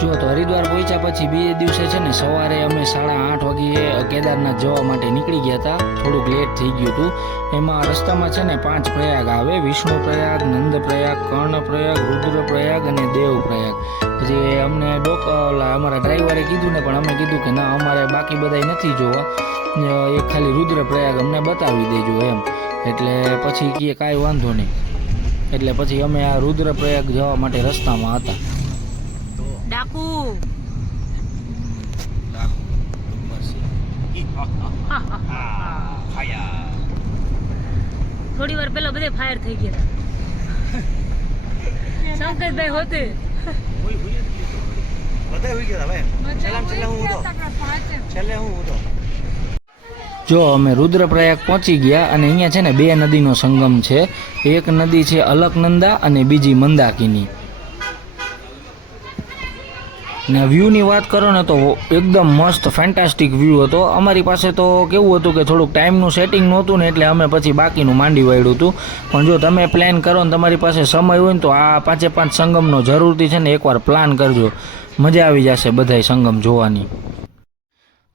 જો તો હરિદ્વાર પહોંચ્યા પછી બીજે દિવસે છે ને સવારે અમે 8:30 વાગ્યે કેદારનાથ જવા માટે નીકળી ગયા હતા. થોડુંક લેટ થઈ ગયું હતું. એમાં રસ્તામાં છે ને 5 પ્રયાગ આવે: વિષ્ણુ પ્રયાગ, નંદ પ્રયાગ, કર્ણ પ્રયાગ, રુદ્ર પ્રયાગ અને દેવ પ્રયાગ. પછી અમને અમારા ડ્રાઈવરે કીધું ને, પણ અમે કીધું કે ના, અમારે બાકી બધાય નથી જોવા, એક ખાલી રુદ્ર પ્રયાગ અમને બતાવી દેજો એમ. એટલે પછી કે કાંઈ વાંધો નહીં. એટલે પછી અમે આ રુદ્ર પ્રયાગ જવા માટે રસ્તામાં હતા. ડાકુ થોડી વાર પેલા બધે ફાયર થઈ ગયા સંકેતભાઈ હોતે જો અમે રુદ્રપ્રયાગ પહોંચી ગયા અને અહીંયા છે ને 2 નદીનો સંગમ છે. એક નદી છે અલકનંદા અને બીજી મંદાકિની. ને વ્યૂની વાત કરો ને તો એકદમ મસ્ત ફેન્ટાસ્ટિક વ્યૂ હતો. અમારી પાસે તો કેવું હતું કે થોડુંક ટાઈમનું સેટિંગ નહોતું ને, એટલે અમે પછી બાકીનું માંડી વાળ્યું હતું. પણ જો તમે પ્લાન કરો ને તમારી પાસે સમય હોય ને તો આ 5 સંગમનો જરૂરથી છે ને એકવાર પ્લાન કરજો. મજા આવી જશે બધાય સંગમ જોવાની.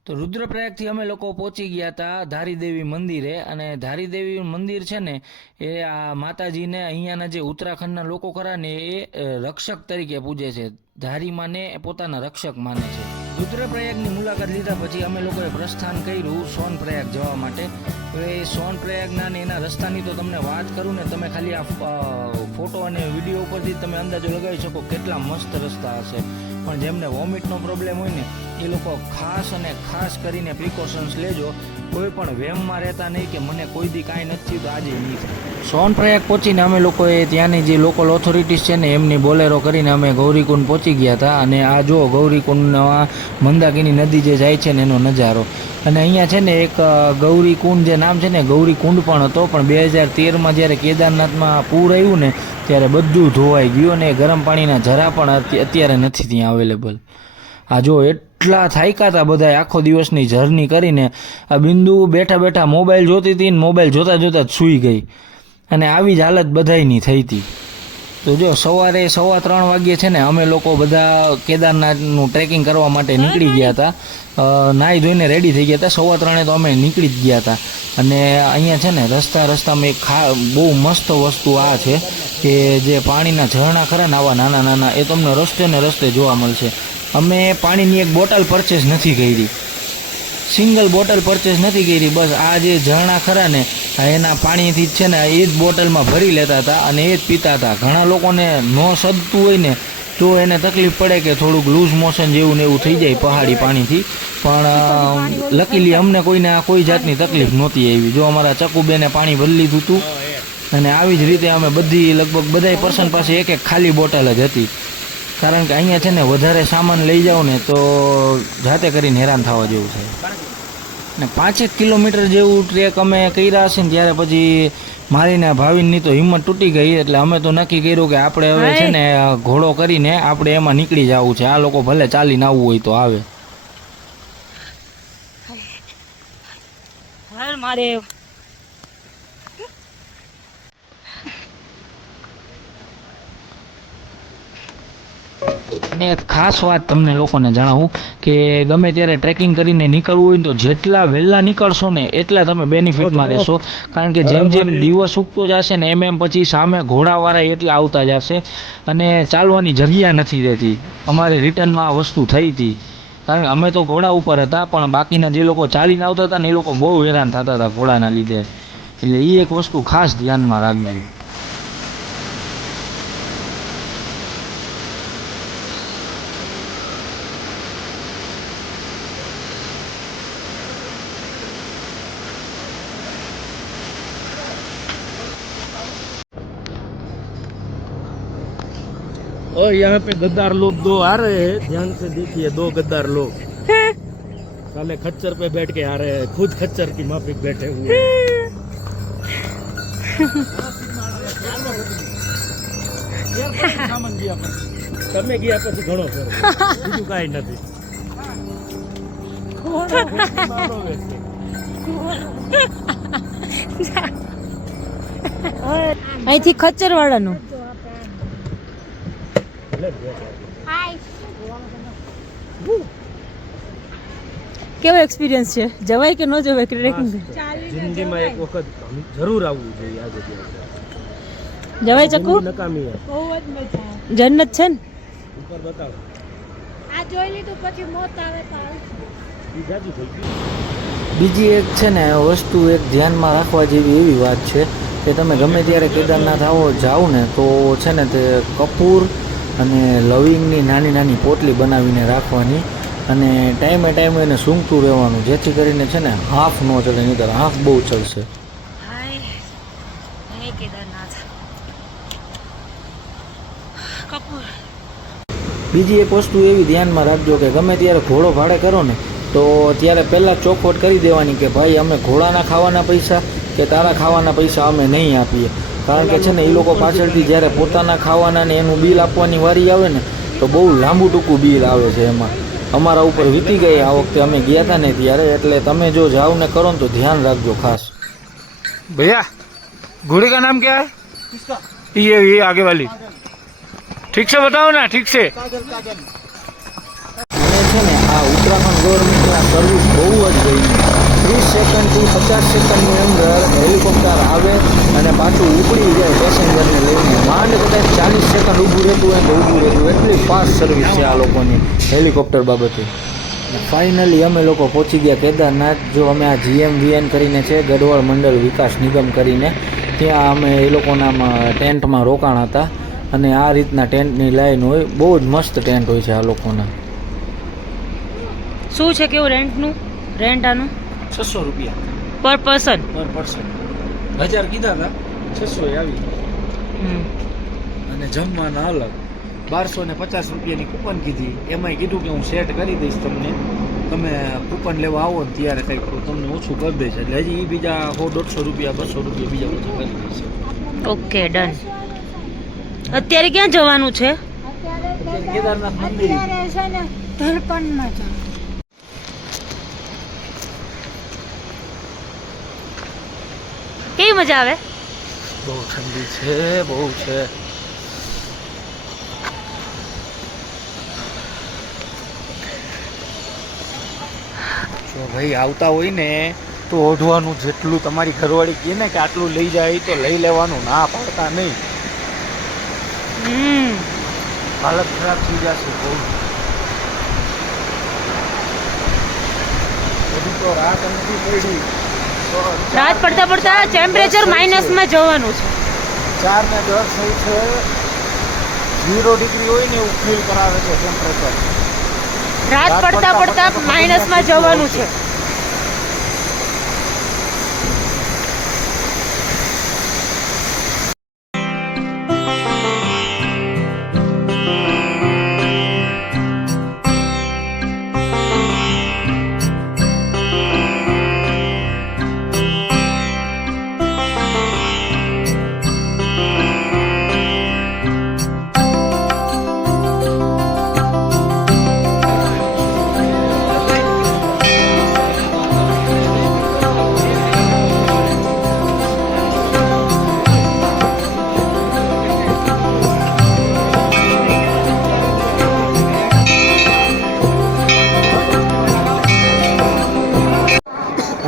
તો રુદ્રપ્રયાગથી અમે લોકો પહોંચી ગયા હતા ધારીદેવી મંદિરે. અને ધારીદેવી મંદિર છે ને એ આ માતાજીને અહીંયાના જે ઉત્તરાખંડના લોકો ખરા ને એ રક્ષક તરીકે પૂજે છે. ધારીમાને પોતાના રક્ષક માને છે. રુદ્રપ્રયાગની મુલાકાત લીધા પછી અમે લોકોએ પ્રસ્થાન કર્યું સોનપ્રયાગ જવા માટે. હવે સોનપ્રયાગના ને એના રસ્તાની તો તમને વાત કરું ને, તમે ખાલી આ ફોટો અને વિડીયો ઉપરથી તમે અંદાજો લગાવી શકો કેટલા મસ્ત રસ્તા હશે. પણ જેમને વોમિટનો પ્રોબ્લેમ હોય ને એ લોકો ખાસ કરીને પ્રિકોશન્સ લેજો. કોઈ પણ વેમમાં રહેતા નહીં કે મને કોઈ દી કાંઈ નથી તો આજે નહીં. સોનપ્રયાગ પહોંચીને અમે લોકોએ ત્યાંની જે લોકલ ઓથોરિટીઝ છે ને એમની બોલેરો કરીને અમે ગૌરીકુંડ પહોંચી ગયા હતા. અને આ જો ગૌરીકુંડના મંદાકિની નદી જે જાય છે ને એનો નજારો. અને અહીંયા છે ને એક ગૌરીકુંડ જે નામ છે ને ગૌરીકુંડ પણ હતો, પણ 2013માં જ્યારે કેદારનાથમાં પૂર આવ્યું ને ત્યારે બધું ધોવાઈ ગયું અને ગરમ પાણીના જરા પણ અત્યારે નથી ત્યાં અવેલેબલ. આ જો એટલા થાક્યા હતા બધા આખો દિવસની જર્ની કરીને. આ બિંદુ બેઠા મોબાઈલ જોતી હતી ને મોબાઈલ જોતા જ સૂઈ ગઈ. અને આવી જ હાલત બધાયની થઈ હતી. તો જો સવારે 3:15 વાગ્યે છે ને અમે લોકો બધા કેદારનાથનું ટ્રેકિંગ કરવા માટે નીકળી ગયા હતા. નાહી ધોઈને રેડી થઈ ગયા હતા. 3:15 તો અમે નીકળી જ ગયા હતા. અને અહીંયા છે ને રસ્તામાં એક બહુ મસ્ત વસ્તુ આ છે કે જે પાણીના ઝરણા ખરા ને આવા નાના એ તમને રસ્તે જોવા મળશે. અમે પાણીની એક બોટલ પરચેસ નથી કરી, સિંગલ બોટલ પરચેસ નથી કરી. બસ આ જે ઝરણા ખરા ને એના પાણીથી જ છે ને એ જ બોટલમાં ભરી લેતા હતા અને એ જ પીતા હતા. ઘણા લોકોને ન સદતું હોય ને તો એને તકલીફ પડે કે થોડુંક લૂઝ મોશન જેવું ને એવું થઈ જાય પહાડી પાણીથી. પણ લકીલી અમને કોઈ જાતની તકલીફ નહોતી આવી. જો અમારા ચકુબેને પાણી ભરી લીધું હતું અને આવી જ રીતે અમે લગભગ બધાય પર્સન પાસે એક ખાલી બોટલ જ હતી. કારણ કે અહીંયા છે ને વધારે સામાન લઈ જાઓ ને તો જાતે કરીને હેરાન થવા જેવું છે. ને 5 કિલોમીટર જેવું ટ્રેક અમે કર્યા હશે ને ત્યારે પછી મારીને ભાવિનની તો હિંમત તૂટી ગઈ. એટલે અમે તો નક્કી કર્યું કે આપણે હવે છે ને ઘોડો કરીને આપણે એમાં નીકળી જવું છે. આ લોકો ભલે ચાલીને આવવું હોય તો આવે. મારે અને એક ખાસ વાત તમને લોકોને જણાવું કે ગમે ત્યારે ટ્રેકિંગ કરીને નીકળવું હોય તો જેટલા વહેલા નીકળશો ને એટલા તમે બેનિફિટમાં રહેશો. કારણ કે જેમ દિવસ ઉગતો જશે ને એમ પછી સામે ઘોડાવાળા એટલા આવતા જશે અને ચાલવાની જગ્યા નથી રહેતી. અમારે રિટર્નમાં આ વસ્તુ થઈ હતી. કારણ કે અમે તો ઘોડા ઉપર હતા, પણ બાકીના જે લોકો ચાલીને આવતા હતા ને એ લોકો બહુ હેરાન થતા હતા ઘોડાના લીધે. એટલે એ એક વસ્તુ ખાસ ધ્યાનમાં રાખવી. और यहाँ पे गद्दार लोग 2 आ रहे हैं, ध्यान से देखिए 2 गद्दार लोग साले खच्चर पे बैठ के आ रहे हैं, खुद खच्चर की माफिक बैठे हुए તમે ગયા પછી ઘણો ફેર બીજું કાંઈ નથી. અહીંથી ખચ્ચર વાળાનું Hi. કેવો એક્સપિરિયન્સ છે? જવાય કે ન જવાય ટ્રેકિંગ? જિંદગીમાં એક વખત જરૂર આવવું જોઈએ આ જગ્યાએ. જવાય ચકુ? જિંદગી નકામી હે. જન્નત છે ને? ઉપર બતાવો. આ જોઈ લીધું પછી મોત આવે ઈ જાજુ થઈ ગયું. બીજી એક છે ને વસ્તુ એક ધ્યાનમાં રાખવા જેવી એવી વાત છે કે તમે ગમે ત્યારે કેદારનાથ જાઓ ને તો છે ને તે કપૂર અને લવિંગની નાની નાની પોટલી બનાવીને રાખવાની અને ટાઈમે ટાઈમે એને સૂંઘતું રહેવાનું, જેથી કરીને છે ને હાફ ન ચડે, નહીં તો હાફ બહુ ચડશે. હાય કેદારનાથ કપૂર. બીજી એક વસ્તુ એવી ધ્યાનમાં રાખજો કે ગમે ત્યારે ઘોડો ભાડે કરો ને તો ત્યારે પહેલાં ચોખવટ કરી દેવાની કે ભાઈ અમે ઘોડાના ખાવાના પૈસા કે તારા ખાવાના પૈસા અમે નહીં આપીએ. કારણ કે છે ને એ લોકો પાછળથી જ્યારે પોતાના ખાવાના ને એનું બિલ આપવાની વારી આવે ને તો બહુ લાંબુ ટૂંકું બિલ આવે છે. એમાં અમારા ઉપર વીતી ગઈ આ વખતે અમે ગયા હતા ને ત્યારે, એટલે તમે જો જાઓ ને કરો ને તો ધ્યાન રાખજો ખાસ. भैया घोड़े का नाम क्या है? ये आगे वाली ठीक से बताओ ना, ठीक से. અને છે ને આ ઉત્તરાખંડ ગવર્મેન્ટના સર્વિસ બહુ જ ગઈ. 30 સેકન્ડથી 50 સેકન્ડની અંદર હેલિકોપ્ટર આવે અને પાછું ઉપડી જાય પેસેન્જરને લઈને. માંડ કદાચ 40 સેકન્ડ ઊભું રહેતું હોય તો ઊભું રહેતું, એટલી ફાસ્ટ સર્વિસ છે આ લોકોની હેલિકોપ્ટર બાબતે. ફાઇનલી અમે લોકો પહોંચી ગયા કેદારનાથ. જો અમે આ GMVN કરીને છે, ગઢવાલ મંડળ વિકાસ નિગમ કરીને, ત્યાં અમે એ લોકોના ટેન્ટમાં રોકાણ હતા અને આ રીતના ટેન્ટની લાઈન હોય. બહુ જ મસ્ત ટેન્ટ હોય છે આ લોકોના. શું છે કેવું રેન્ટનું? રેન્ટ આનું 600 રૂપિયા પર પર્સન? પર પર્સન. 1000 કીધા હતા, 600 આવી. અને જમવાના અલગ 1250 રૂપિયાની કૂપન કીધી. એમાંય કીધું કે હું સેટ કરી દઈશ તમને, તમે કૂપન લેવા આવો ને ત્યારે કંઈક તમને ઓછું કરી દઈશ. એટલે હજી એ બીજા 100-150 રૂપિયા 200 રૂપિયા બીજા ઓછા કરી દઈશ. Okay done. અત્યારે ક્યાં જવાનું છે? કેદારનાથ મંદિર કેવી મજા આવે? બહુ ઠંડી છે, બહુ છે. જો ભાઈ આવતા હોય ને તો ઓઢવાનું જેટલું તમારી ઘરવાળી કહે ને કે આટલું લઈ જાય તો લઈ લેવાનું, ના પાડતા નહીં. હાલત ખરાબ થઈ જશે બહુ. હજી તો રાત નથી પડી. રાત પડતા પડતા ટેમ્પરેચર માઇનસમાં જવાનું છે. 4 ને 10 થઈ છે. 0 ડિગ્રી હોય ને એવું ફીલ કરાવે છે ટેમ્પરેચર. રાત પડતા પડતા માઇનસમાં જવાનું છે.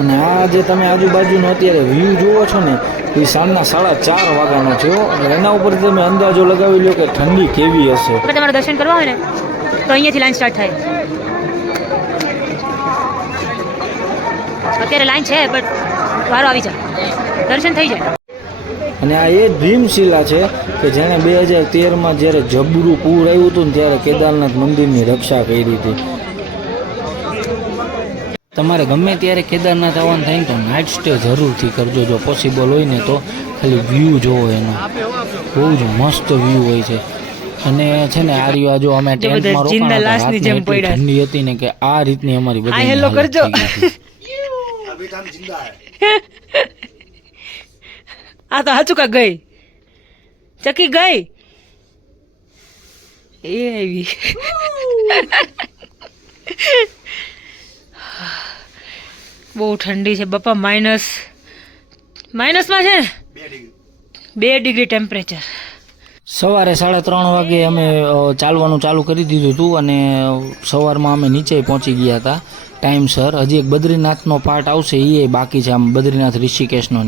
અને આ જે તમે આજુબાજુનો અત્યારે વ્યૂ જુઓ છો ને એ સાંજના 4:30 વાગ્યાનો છે. એટલે એના ઉપરથી તમે અંદાજો લગાવી લો કે ઠંડી કેવી હશે. આપણે તમારે દર્શન કરવા હોય ને તો અહીંયાથી લાઈન સ્ટાર્ટ થાય. અત્યારે લાઈન છે બટ વારો આવી જાય, દર્શન થઈ જાય. અને આ એ ભીમશિલા છે કે જેણે 2013માં જ્યારે જબરું પૂર આવ્યું હતું ને ત્યારે કેદારનાથ મંદિરની રક્ષા કરી હતી. તમારે ગમે ત્યારે કેદારનાથ આવવાનું થાય ને તો નાઇટ સ્ટે જરૂરથી કરજો, જો પોસિબલ હોય ને તો. ખાલી વ્યૂ જોવો એનો, બહુ જ મસ્ત વ્યૂ હોય છે. અને છે ને આ રહ્યો જો અમે ટેન્ટમાં રોકાણા હતા, રાતની એટલી ઠંડી હતી ને કે આ રીતની અમારી બધી હેલો કરજો. આ તો હાચું કા ગઈ ચકી ગઈ એ આવી. બહુ ઠંડી છે બાપા. માઇનસમાં છે ને 2 ડિગ્રી ટેમ્પરેચર. સવારે 3:30 વાગે અમે ચાલવાનું ચાલુ કરી દીધું હતું અને સવારમાં અમે નીચે પહોંચી ગયા હતા ટાઈમસર. હજી એક બદ્રીનાથનો પાર્ટ આવશે, એ બાકી છે, આમ બદ્રીનાથ ઋષિકેશનો.